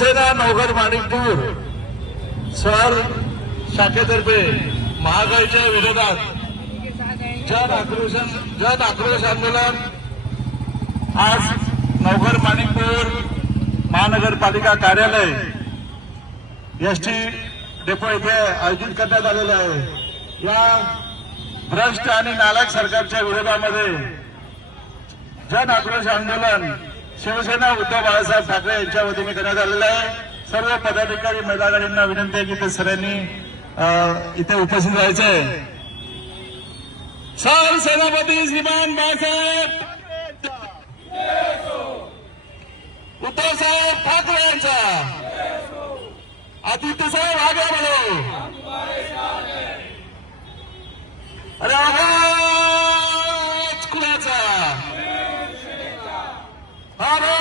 शिवसेना नवघर माणिकपूर शहर शाखेतर्फे महागाईच्या विरोधात जन आक्रोश आंदोलन आज नवघर माणिकपूर महानगरपालिका कार्यालय एसटी डेपो येथे आयोजित करण्यात आलेले आहे। या भ्रष्ट आणि नालायक सरकारच्या विरोधामध्ये जन आक्रोश आंदोलन शिवसेना उद्धव बाळासाहेब ठाकरे यांच्या वतीने करण्यात आलेलं आहे। सर्व पदाधिकारी महिला आघाडींना विनंती आहे की ते सर्वांनी इथे उपस्थित राहायचं आहे। सर सेनापती श्रीमान बाळासाहेब उद्धव साहेब ठाकरे यांचा आदित्य साहेब आगे बोलो। अरे आवाज कुणाचा? भारत